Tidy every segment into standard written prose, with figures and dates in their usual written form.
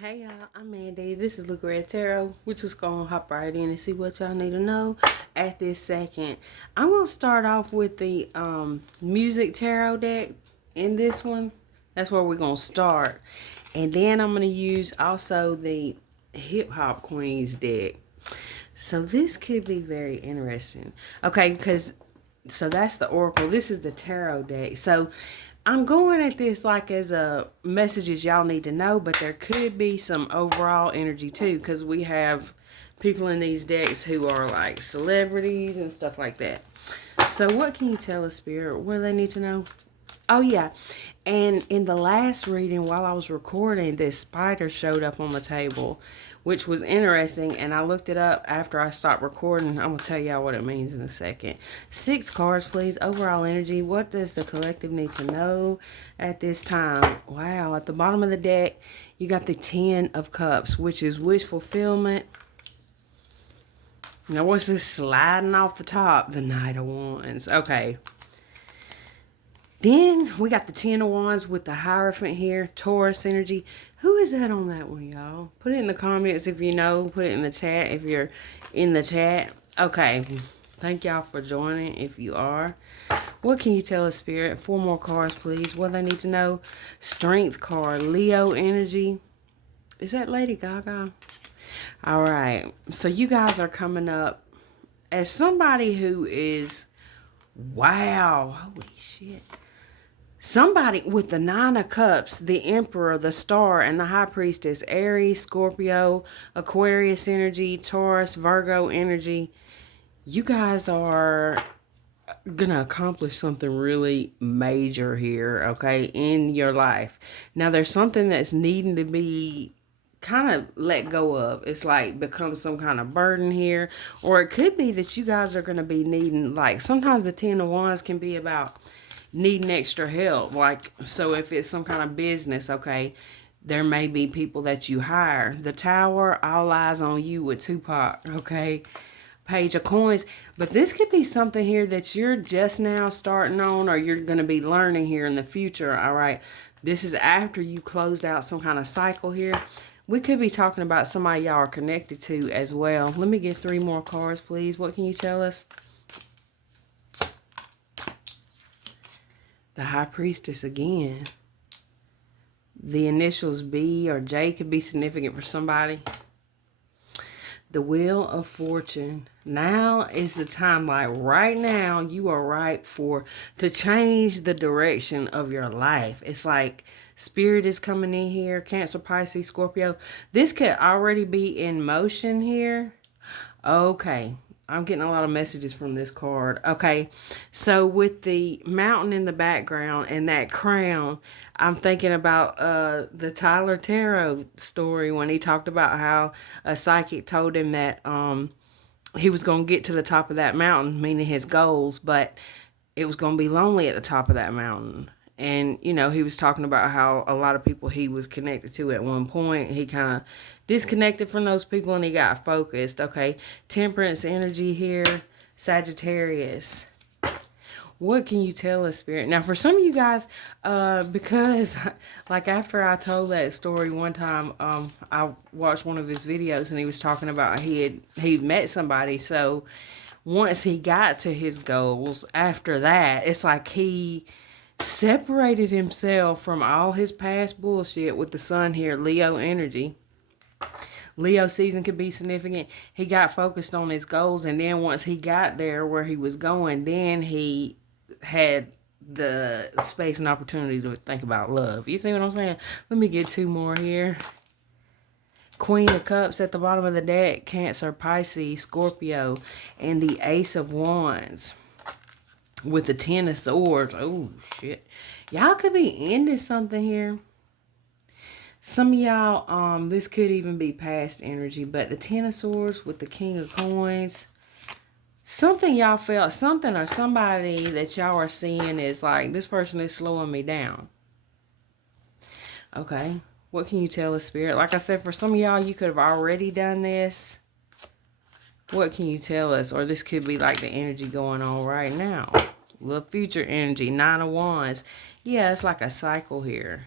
Hey y'all, I'm Mandy. This is Luca at Tarot. We're just gonna hop right in and see what y'all need to know at this second. I'm gonna start off with the music tarot deck in this one. That's where we're gonna start. And then I'm gonna use also the hip hop queens deck. So this could be very interesting. Okay, because so that's the oracle. This is the tarot deck. So I'm going at this like as a messages y'all need to know, but there could be some overall energy too, because we have people in these decks who are like celebrities and stuff like that. So what can you tell us, Spirit? What do they need to know? Oh yeah. And in the last reading while I was recording, this spider showed up on the table, which was interesting, and I looked it up after I stopped recording. I'm gonna tell y'all what it means in a second. 6 cards, please. Overall energy. What does the collective need to know at this time? Wow, at the bottom of the deck, you got the 10 of Cups, which is wish fulfillment. Now what's this sliding off the top? The Knight of Wands. Okay. Then we got the 10 of Wands with the Hierophant here, Taurus energy. Who is that on that one, y'all? Put it in the comments if you know. Put it in the chat if you're in the chat. Okay. Thank y'all for joining if you are. What can you tell us, Spirit? 4 more cards, please. What they need to know. Strength card, Leo energy. Is that Lady Gaga? All right. So you guys are coming up as somebody who is, wow, holy shit. Somebody with the 9 of Cups, the Emperor, the Star, and the High Priestess, Aries, Scorpio, Aquarius energy, Taurus, Virgo energy. You guys are going to accomplish something really major here, okay, in your life. Now, there's something that's needing to be kind of let go of. It's like become some kind of burden here. Or it could be that you guys are going to be needing, like, sometimes the 10 of Wands can be about needing extra help. Like, so if it's some kind of business, okay, there may be people that you hire. The Tower, all eyes on you with Tupac, okay? Page of Coins. But this could be something here that you're just now starting on, or you're going to be learning here in the future, all right? This is after you closed out some kind of cycle here. We could be talking about somebody y'all are connected to as well. Let me get 3 more cards, please. What can you tell us? The High Priestess again. The initials B or J could be significant for somebody. The Wheel of Fortune. Now is the time, like right now, you are ripe to change the direction of your life. It's like Spirit is coming in here. Cancer, Pisces, Scorpio. This could already be in motion here. Okay. I'm getting a lot of messages from this card. Okay, so with the mountain in the background and that crown, I'm thinking about the Tyler Tarot story when he talked about how a psychic told him that he was going to get to the top of that mountain, meaning his goals, but it was going to be lonely at the top of that mountain. And, you know, he was talking about how a lot of people he was connected to at one point, he kind of disconnected from those people and he got focused. Okay, Temperance energy here, Sagittarius. What can you tell us, Spirit? Now, for some of you guys, because like after I told that story one time, I watched one of his videos and he was talking about he met somebody. So once he got to his goals, after that, it's like he separated himself from all his past bullshit with the sun here, Leo energy. Leo season could be significant. He got focused on his goals, and then once he got there where he was going, then he had the space and opportunity to think about love. You see what I'm saying? Let me get 2 more here. Queen of Cups at the bottom of the deck, Cancer, Pisces, Scorpio, and the Ace of Wands with the 10 of Swords. Oh, shit. Y'all could be into something here. Some of y'all, this could even be past energy, but the 10 of Swords with the King of Coins. Something y'all felt, something or somebody that y'all are seeing is like, this person is slowing me down. Okay. What can you tell us, Spirit? Like I said, for some of y'all, you could have already done this. What can you tell us? Or this could be like the energy going on right now. Little future energy, 9 of Wands. Yeah, it's like a cycle here.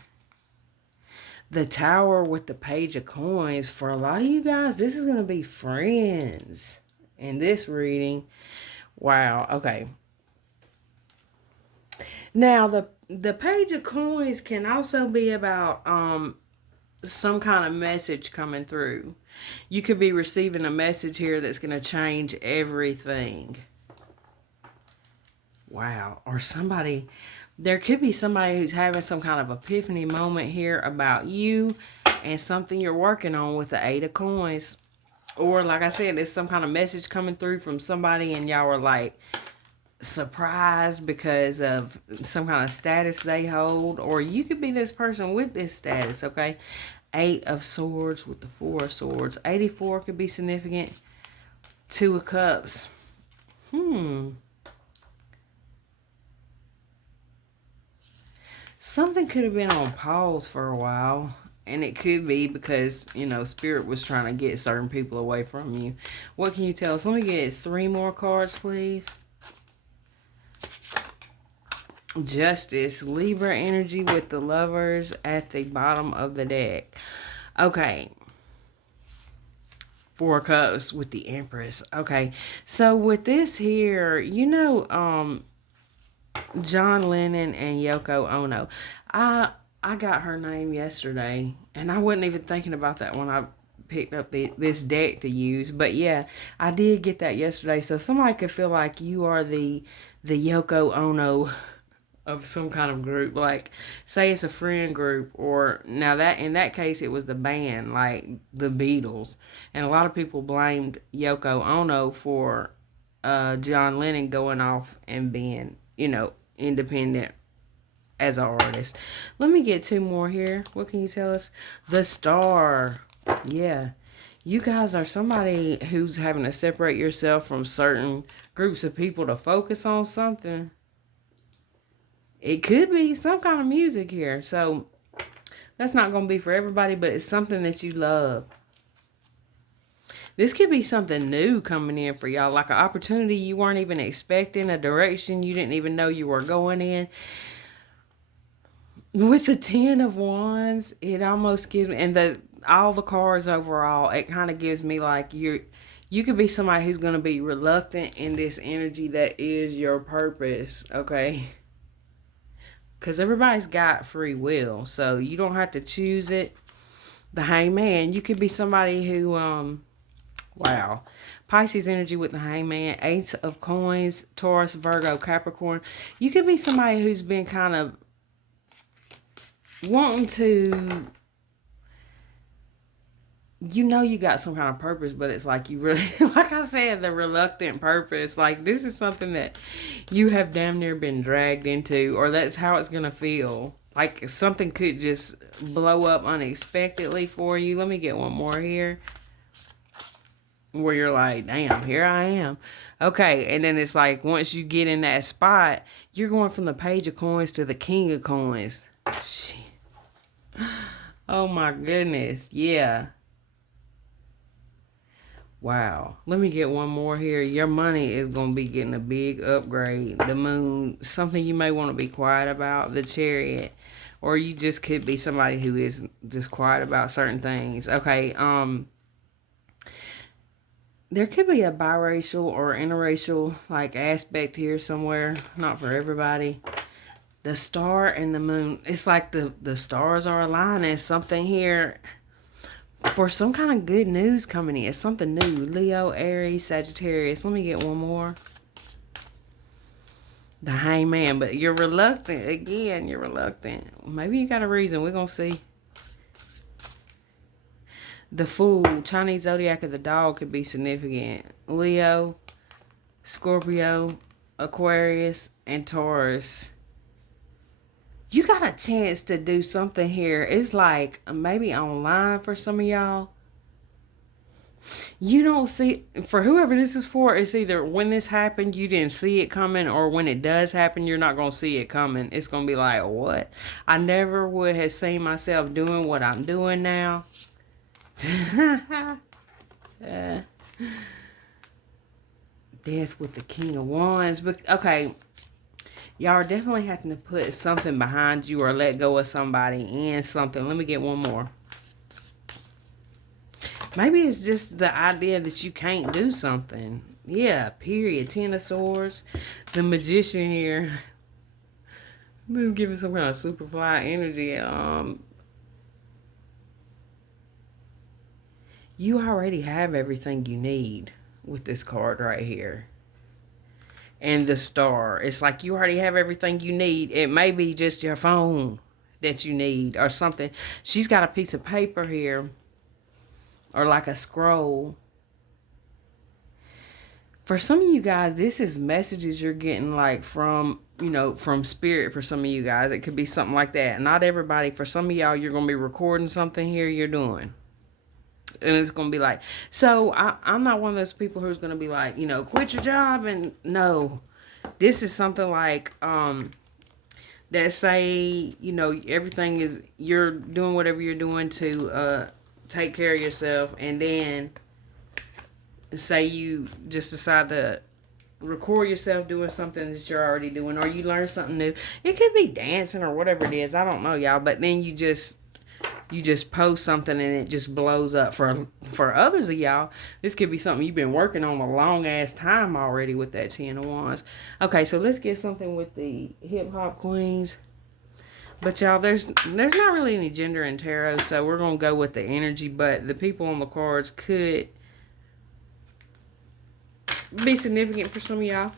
The Tower with the Page of Coins. For a lot of you guys, this is going to be friends in this reading. Wow. Okay. Now, the Page of Coins can also be about some kind of message coming through. You could be receiving a message here that's going to change everything. Wow. Or somebody, there could be somebody who's having some kind of epiphany moment here about you and something you're working on with the Eight of Coins. Or like I said, there's some kind of message coming through from somebody and y'all are like surprised because of some kind of status they hold. Or you could be this person with this status, okay? Eight of Swords with the Four of Swords. 84 could be significant. Two of Cups. Something could have been on pause for a while. And it could be because, you know, Spirit was trying to get certain people away from you. What can you tell us? Let me get 3 more cards, please. Justice. Libra energy with the Lovers at the bottom of the deck. Okay. 4 Cups with the Empress. Okay. So with this here, you know, John Lennon and Yoko Ono. I got her name yesterday, and I wasn't even thinking about that when I picked up this deck to use. But yeah, I did get that yesterday. So somebody could feel like you are the Yoko Ono of some kind of group. Like, say it's a friend group, or now that in that case it was the band, like the Beatles. And a lot of people blamed Yoko Ono for John Lennon going off and being, you know, independent as an artist. Let me get 2 more here. What can you tell us? The Star. Yeah. You guys are somebody who's having to separate yourself from certain groups of people to focus on something. It could be some kind of music here. So that's not going to be for everybody, but it's something that you love. This could be something new coming in for y'all, like an opportunity you weren't even expecting, a direction you didn't even know you were going in. With the 10 of Wands, it almost gives me, and all the cards overall, it kind of gives me like you could be somebody who's going to be reluctant in this energy that is your purpose, okay? Because everybody's got free will, so you don't have to choose it. The Hangman, you could be somebody who, wow. Pisces energy with the Hangman, 8 of Coins, Taurus, Virgo, Capricorn. You could be somebody who's been kind of wanting to, you know, you got some kind of purpose, but it's like you really, like I said, the reluctant purpose. Like, this is something that you have damn near been dragged into, or that's how it's going to feel. Like, something could just blow up unexpectedly for you. Let me get 1 more here. Where you're like, damn, here I am. Okay, and then it's like, once you get in that spot, you're going from the Page of Coins to the King of Coins. Shit. Oh my goodness. Yeah. Wow. Let me get 1 more here. Your money is going to be getting a big upgrade. The Moon, something you may want to be quiet about. The Chariot. Or you just could be somebody who is just quiet about certain things. Okay, there could be a biracial or interracial like aspect here somewhere. Not for everybody. The Star and the Moon. It's like the stars are aligning. Something here for some kind of good news coming in. It's something new. Leo, Aries, Sagittarius. Let me get 1 more. The Hangman. But you're reluctant. Again, you're reluctant. Maybe you got a reason. We're going to see. The Fool. Chinese zodiac of the dog could be significant. Leo, Scorpio, Aquarius, and Taurus. You got a chance to do something here. It's like maybe online for some of y'all. You don't see, for whoever this is for, it's either when this happened, you didn't see it coming, or when it does happen, you're not going to see it coming. It's going to be like, what? I never would have seen myself doing what I'm doing now. Death with the King of Wands. But okay. Y'all are definitely having to put something behind you or let go of somebody and something. Let me get one more. Maybe it's just the idea that you can't do something. Yeah, period. Ten of Swords. The Magician here. This is giving some kind of superfly energy. You already have everything you need with this card right here. And the Star. It's like you already have everything you need. It may be just your phone that you need or something. She's got a piece of paper here or like a scroll. For some of you guys, this is messages you're getting like from, from spirit. For some of you guys, it could be something like that. Not everybody. For some of y'all, you're going to be recording something here you're doing. And it's going to be like, so I'm not one of those people who's going to be like, quit your job. And no, this is something like, that say, everything is, you're doing whatever you're doing to take care of yourself. And then say you just decide to record yourself doing something that you're already doing, or you learn something new. It could be dancing or whatever it is. I don't know, y'all. But then you just post something and it just blows up. For others of y'all, this could be something you've been working on a long ass time already with that 10 of Wands. Okay, so let's get something with the hip hop queens. But y'all, there's not really any gender in tarot, so we're gonna go with the energy. But the people on the cards could be significant for some of y'all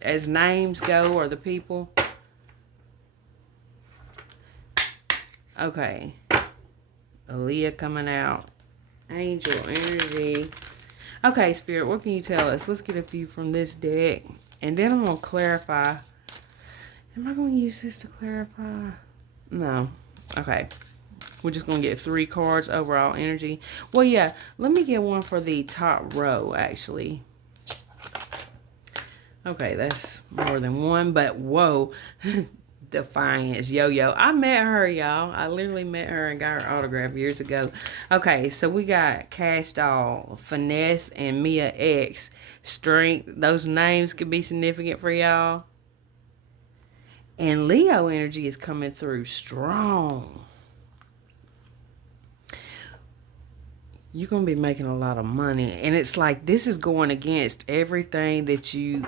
as names go, or the people. Okay, Aaliyah coming out. Angel energy. Okay, Spirit, what can you tell us? Let's get a few from this deck. And then I'm going to clarify. Am I going to use this to clarify? No. Okay. We're just going to get 3 cards, overall energy. Well, yeah. Let me get one for the top row, actually. Okay, that's more than one. But, whoa. Defiance, Yo-Yo. I met her, y'all. I literally met her and got her autograph years ago. Okay, so we got Cash Doll, Finesse, and Mia X. Strength. Those names could be significant for y'all. And Leo energy is coming through strong. You're going to be making a lot of money. And it's like this is going against everything that you...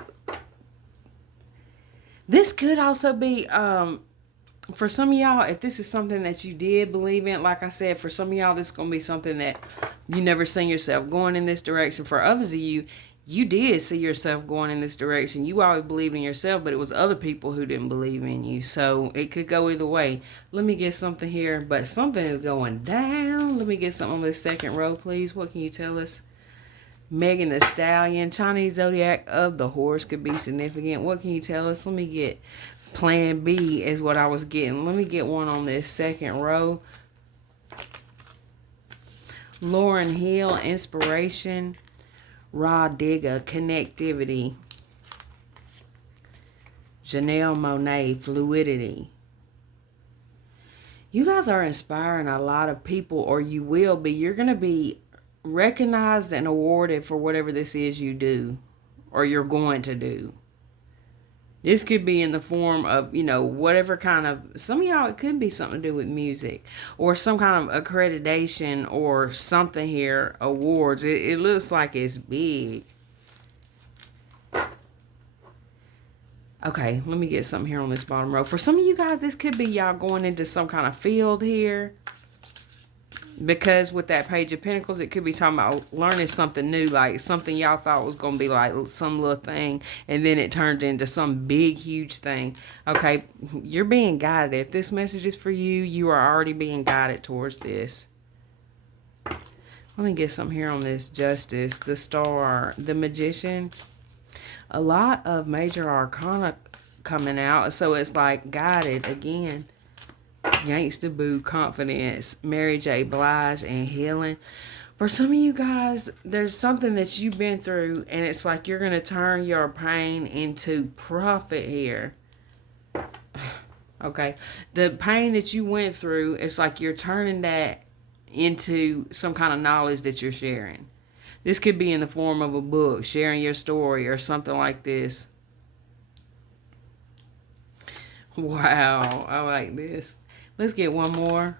This could also be, for some of y'all, if this is something that you did believe in, like I said, for some of y'all, this is going to be something that you never seen yourself going in this direction. For others of you, you did see yourself going in this direction. You always believed in yourself, but it was other people who didn't believe in you. So it could go either way. Let me get something here, but something is going down. Let me get something on this second row, please. What can you tell us? Megan the Stallion, Chinese zodiac of the horse could be significant. What can you tell us? Let me get plan B is what I was getting. Let me get one on this second row. Lauren Hill, inspiration. Rod Digger, connectivity. Janelle Monáe, fluidity. You guys are inspiring a lot of people, or you will be. You're going to be recognized and awarded for whatever this is you do or you're going to do. This could be in the form of, whatever kind of, some of y'all, it could be something to do with music or some kind of accreditation or something here, awards. It looks like it's big. Okay, let me get something here on this bottom row. For some of you guys, this could be y'all going into some kind of field here. Because with that Page of Pentacles, it could be talking about learning something new, like something y'all thought was going to be like some little thing, and then it turned into some big, huge thing. Okay, you're being guided. If this message is for you, you are already being guided towards this. Let me get some here on this Justice, the Star, the Magician. A lot of major arcana coming out, so it's like guided again. Gangsta Boo, confidence, Mary J. Blige, and healing. For some of you guys, there's something that you've been through, and it's like you're going to turn your pain into profit here. Okay. The pain that you went through, it's like you're turning that into some kind of knowledge that you're sharing. This could be in the form of a book, sharing your story or something like this. Wow, I like this. Let's get one more.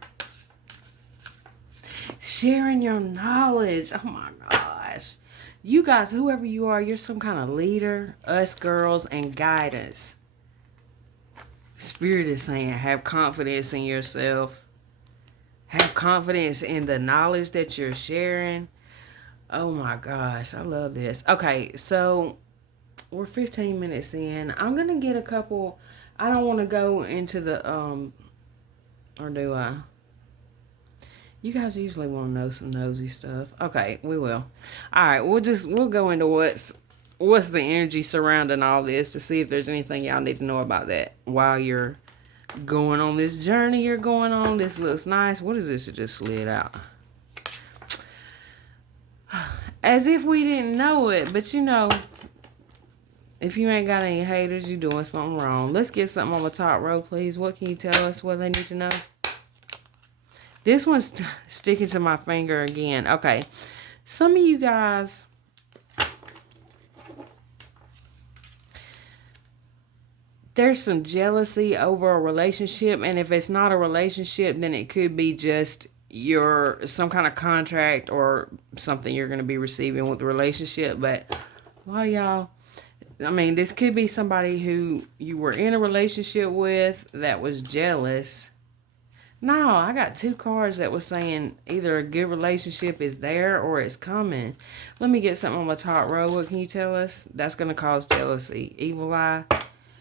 Sharing your knowledge. Oh my gosh. You guys, whoever you are, you're some kind of leader, us girls, and guidance. Spirit is saying have confidence in yourself. Have confidence in the knowledge that you're sharing. Oh my gosh, I love this. Okay, so we're 15 minutes in. I'm going to get a couple. I don't want to go into the or do I? You guys usually want to know some nosy stuff. Okay, we will. All right, we'll go into what's the energy surrounding all this to see if there's anything y'all need to know about that while you're going on this journey you're going on. This looks nice. What is this that just slid out? As if we didn't know it, but you know, if you ain't got any haters, you doing something wrong. Let's get something on the top row, please. What can you tell us what they need to know? This one's sticking to my finger again. Okay. Some of you guys, there's some jealousy over a relationship. And if it's not a relationship, then it could be just some kind of contract or something you're going to be receiving with the relationship. But a lot of y'all, I mean, this could be somebody who you were in a relationship with that was jealous. No, I got two cards that was saying either a good relationship is there or it's coming. Let me get something on the top row. What can you tell us? That's going to cause jealousy. Evil eye.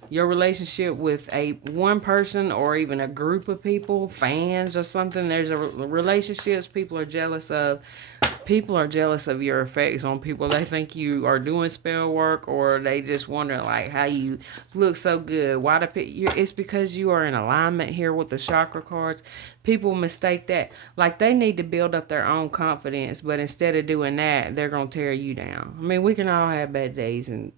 Your relationship with one person or even a group of people, fans or something. There's relationships people are jealous of. People are jealous of your effects on people. They think you are doing spell work, or they just wonder like how you look so good. It's because you are in alignment here with the chakra cards. People mistake that like they need to build up their own confidence, but instead of doing that, they're gonna tear you down. I mean, we can all have bad days and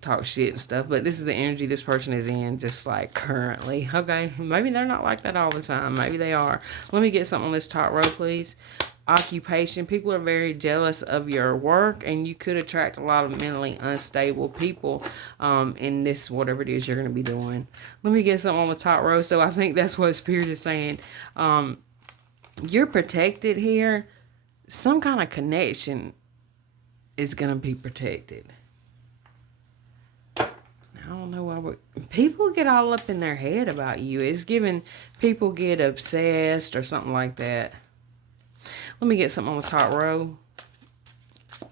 talk shit and stuff, but this is the energy this person is in just like currently. Okay, maybe they're not like that all the time, maybe they are. Let me get something on this top row, please. Occupation. People are very jealous of your work, and you could attract a lot of mentally unstable people in this whatever it is you're going to be doing. Let me get something on the top row. So I think that's what Spirit is saying. You're protected here. Some kind of connection is going to be protected. I don't know why people get all up in their head about you. It's giving people get obsessed or something like that. Let me get something on the top row.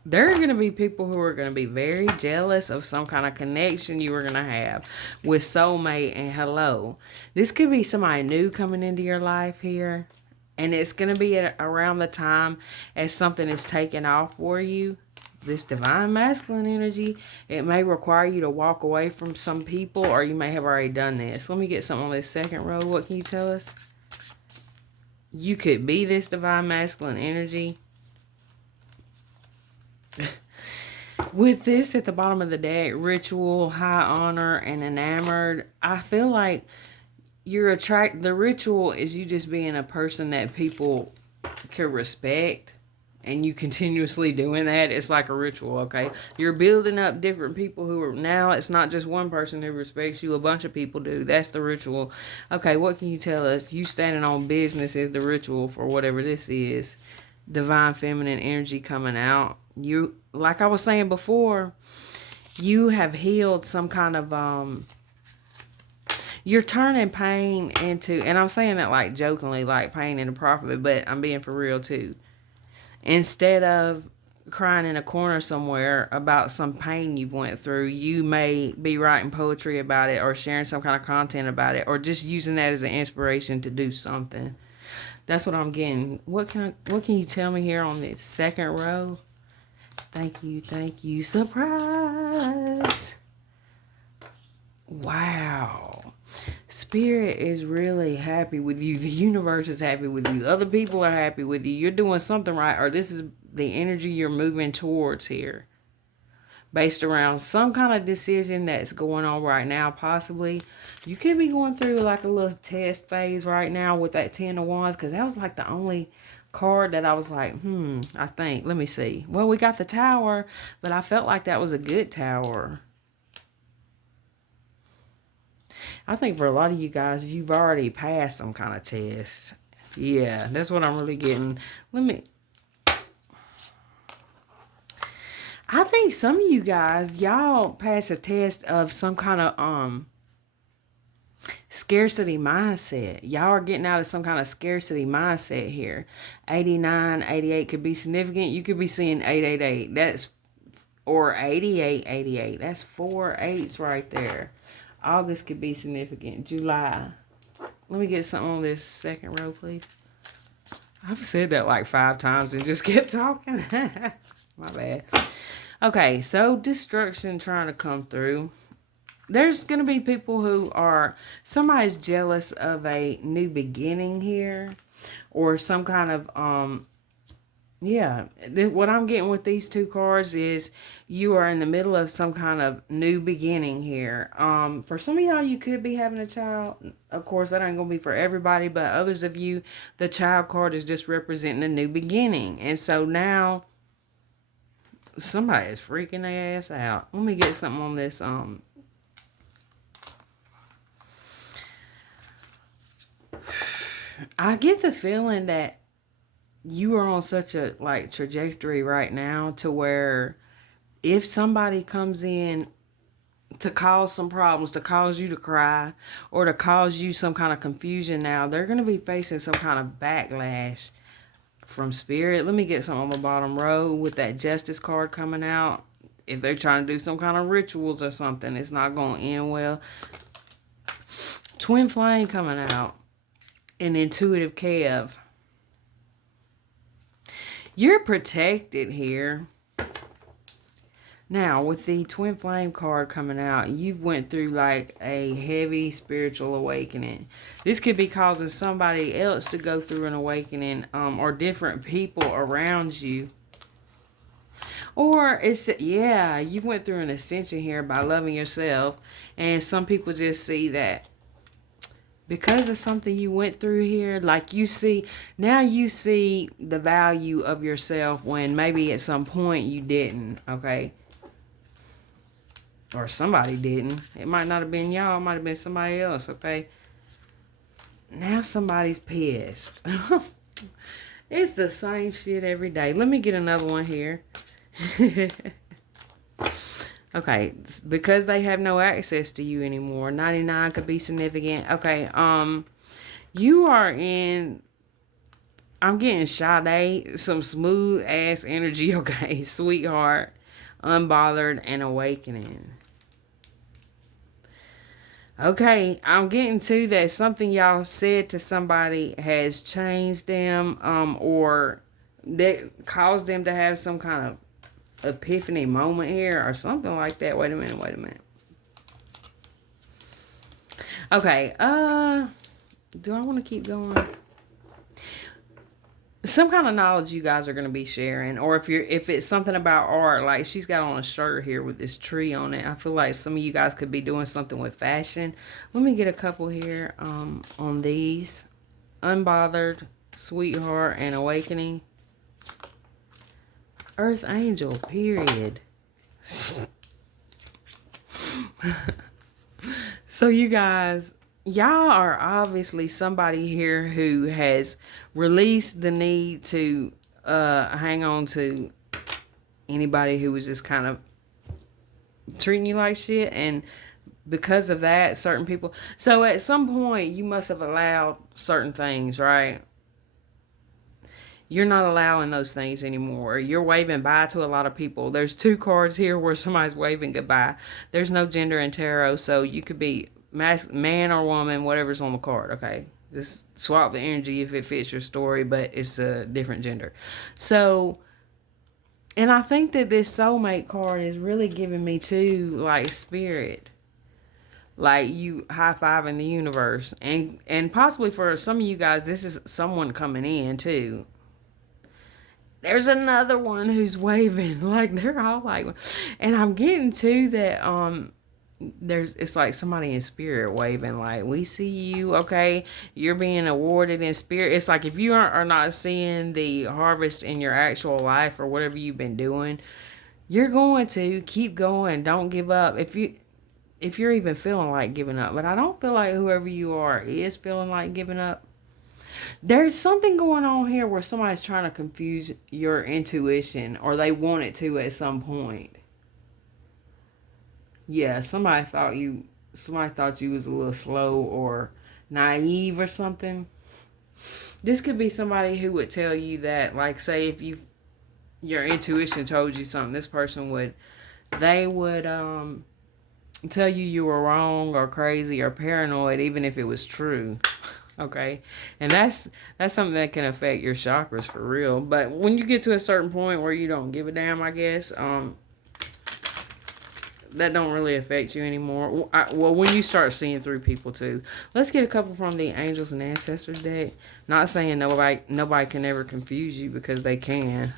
There are going to be people who are going to be very jealous of some kind of connection you were going to have with soulmate and hello. This could be somebody new coming into your life here. And it's going to be around the time as something is taken off for you. This divine masculine energy, it may require you to walk away from some people, or you may have already done this. Let me get something on this second row. What can you tell us? You could be this divine masculine energy. With this at the bottom of the deck, ritual, high honor, and enamored, I feel like the ritual is you just being a person that people can respect. And you continuously doing that. It's like a ritual, okay? You're building up different people who are now, it's not just one person who respects you. A bunch of people do. That's the ritual. Okay, what can you tell us? You standing on business is the ritual for whatever this is. Divine feminine energy coming out. You, like I was saying before, you have healed some kind of, you're turning pain into, and I'm saying that like jokingly, like pain into profit, but I'm being for real too. Instead of crying in a corner somewhere about some pain you've went through, you may be writing poetry about it or sharing some kind of content about it or just using that as an inspiration to do something. That's what I'm getting. What can you tell me here on this second row? Thank you. Surprise. Wow. Spirit is really happy with you. The universe is happy with you. Other people are happy with you. You're doing something right, or this is the energy you're moving towards here. Based around some kind of decision that's going on right now, possibly. You could be going through like a little test phase right now with that 10 of Wands, because that was like the only card that I was like, I think. Let me see. Well, we got the Tower, but I felt like that was a good Tower. I think for a lot of you guys, you've already passed some kind of test. Yeah, that's what I'm really getting. I think some of you guys, y'all pass a test of some kind of scarcity mindset. Y'all are getting out of some kind of scarcity mindset here. 89, 88 could be significant. You could be seeing 888. Or 88, 88. That's 4 8s right there. August could be significant. July. Let me get something on this second row, please. I've said that like 5 times and just kept talking. My bad. Okay, so destruction trying to come through. There's going to be people who are, somebody's jealous of a new beginning here. Or some kind of, what I'm getting with these 2 cards is you are in the middle of some kind of new beginning here. For some of y'all, you could be having a child. Of course, that ain't going to be for everybody, but others of you, the child card is just representing a new beginning. And so now somebody is freaking their ass out. Let me get something on this. I get the feeling that you are on such a trajectory right now to where if somebody comes in to cause some problems, to cause you to cry, or to cause you some kind of confusion now, they're going to be facing some kind of backlash from spirit. Let me get some on the bottom row with that justice card coming out. If they're trying to do some kind of rituals or something, it's not going to end well. Twin flame coming out. An intuitive Kev. You're protected here. Now, with the twin flame card coming out, you've went through like a heavy spiritual awakening. This could be causing somebody else to go through an awakening, or different people around you. Or it's, you went through an ascension here by loving yourself. And some people just see that because of something you went through here, like you see the value of yourself when maybe at some point you didn't, okay? Or somebody didn't. It might not have been y'all, it might have been somebody else, okay? Now somebody's pissed. It's the same shit every day. Let me get another one here. Okay, because they have no access to you anymore. 99 could be significant. Okay, you are in, I'm getting Sade, some smooth ass energy, okay? Sweetheart, unbothered, and awakening. Okay, I'm getting to that something y'all said to somebody has changed them, or that caused them to have some kind of epiphany moment here or something like that. Wait a minute. Okay, do I want to keep going? Some kind of knowledge you guys are going to be sharing, or if it's something about art, like she's got on a shirt here with this tree on it. I feel like some of you guys could be doing something with fashion. Let me get a couple here on these. Unbothered, sweetheart, and awakening. Earth angel, period. So you guys, y'all are obviously somebody here who has released the need to hang on to anybody who was just kind of treating you like shit. And because of that, certain people. So at some point, you must have allowed certain things, right? You're not allowing those things anymore. You're waving bye to a lot of people. There's 2 cards here where somebody's waving goodbye. There's no gender in tarot, so you could be man or woman, whatever's on the card, okay? Just swap the energy if it fits your story, but it's a different gender. So, and I think that this soulmate card is really giving me too, like, spirit. Like you high-fiving the universe. And possibly for some of you guys, this is someone coming in too. There's another one who's waving. Like they're all like, and I'm getting to that it's like somebody in spirit waving, like, we see you, okay? You're being awarded in spirit. It's like if you are not seeing the harvest in your actual life or whatever you've been doing, you're going to keep going. Don't give up. if you're even feeling like giving up. But I don't feel like whoever you are is feeling like giving up. There's something going on here where somebody's trying to confuse your intuition, or they want it to at some point. Yeah, somebody thought you was a little slow or naive or something. This could be somebody who would tell you that, like, say if your intuition told you something, this person would tell you were wrong or crazy or paranoid, even if it was true. Okay, and that's something that can affect your chakras for real. But when you get to a certain point where you don't give a damn, I guess, that don't really affect you anymore. Well, when you start seeing through people too. Let's get a couple from the Angels and Ancestors deck. Not saying nobody can ever confuse you, because they can.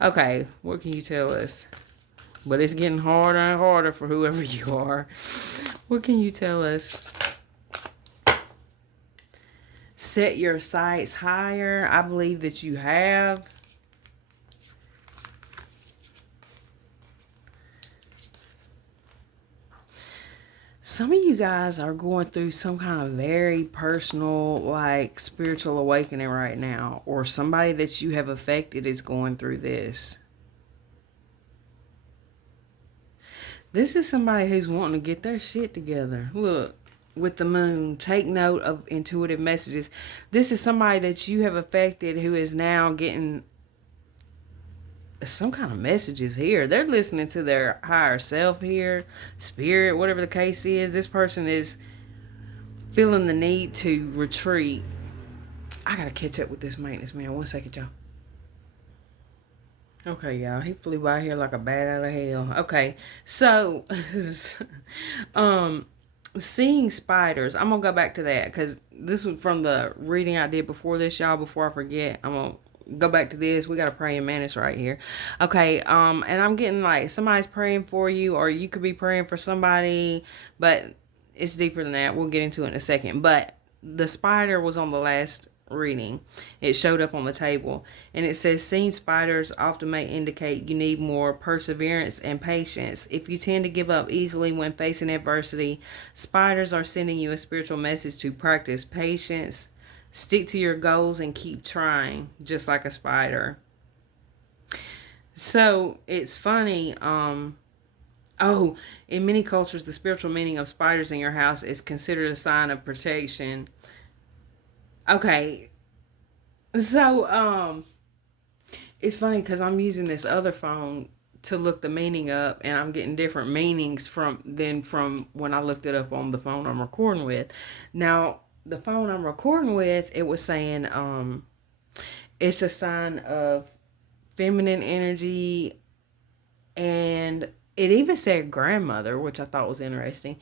Okay, what can you tell us? But it's getting harder and harder for whoever you are. What can you tell us? Set your sights higher. I believe that you have. Some of you guys are going through some kind of very personal, like, spiritual awakening right now. Or somebody that you have affected is going through this. This is somebody who's wanting to get their shit together. Look, with the moon, take note of intuitive messages. This is somebody that you have affected who is now getting some kind of messages here. They're listening to their higher self here, spirit, whatever the case is. This person is feeling the need to retreat. I gotta catch up with this maintenance man. 1 second, y'all. Okay, y'all. He flew by here like a bat out of hell. Okay, so seeing spiders. I'm gonna go back to that because this was from the reading I did before this, y'all. Before I forget, I'm gonna go back to this. We got a praying mantis right here. Okay, and I'm getting like somebody's praying for you, or you could be praying for somebody, but it's deeper than that. We'll get into it in a second. But the spider was on the last reading. It showed up on the table, and it says seeing spiders often may indicate you need more perseverance and patience. If you tend to give up easily when facing adversity, spiders are sending you a spiritual message to practice patience, stick to your goals, and keep trying, just like a spider. So it's funny. Oh, in many cultures, the spiritual meaning of spiders in your house is considered a sign of protection. Okay, so it's funny because I'm using this other phone to look the meaning up, and I'm getting different meanings from when I looked it up on the phone I'm recording with. Now, the phone I'm recording with, it was saying it's a sign of feminine energy, and it even said grandmother, which I thought was interesting.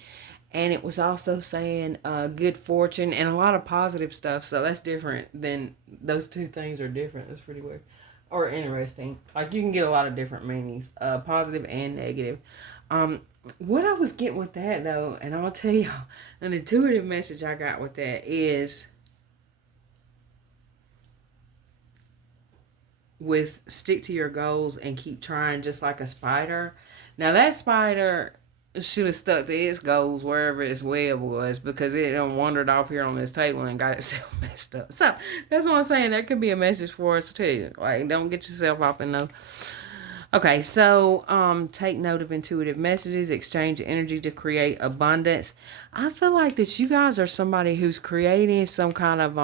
And it was also saying good fortune and a lot of positive stuff. So that's different than those two things are different. That's pretty weird or interesting. Like you can get a lot of different meanings, positive and negative. What I was getting with that though, and I'll tell y'all, an intuitive message I got with that is with stick to your goals and keep trying, just like a spider. Now that spider should have stuck to its goals wherever its web was, because it done wandered off here on this table and got itself messed up. So that's what I'm saying. There could be a message for us too. Like, don't get yourself off in no. Okay, so take note of intuitive messages, exchange energy to create abundance. I feel like that you guys are somebody who's creating some kind of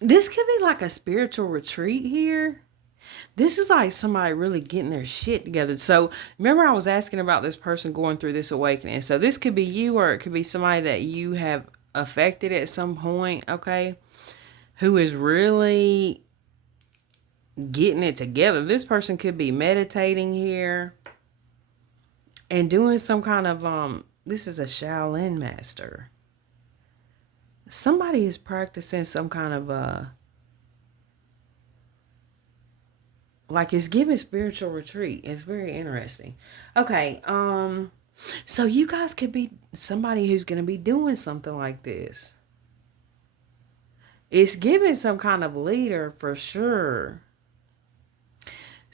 this could be like a spiritual retreat here. This is like somebody really getting their shit together. So remember I was asking about this person going through this awakening. So this could be you, or it could be somebody that you have affected at some point, okay? Who is really getting it together. This person could be meditating here and doing some kind of this is a Shaolin master. Somebody is practicing some kind of like it's giving spiritual retreat. It's very interesting. Okay, so you guys could be somebody who's going to be doing something like this. It's giving some kind of leader for sure.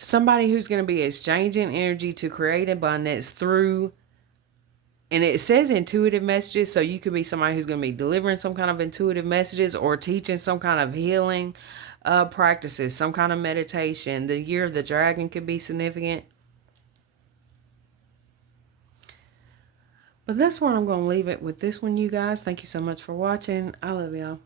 somebody who's going to be exchanging energy to create abundance through, and it says intuitive messages, so you could be somebody who's going to be delivering some kind of intuitive messages or teaching some kind of healing practices, some kind of meditation. The year of the dragon could be significant. But that's where I'm going to leave it with this one, you guys. Thank you so much for watching. I love y'all.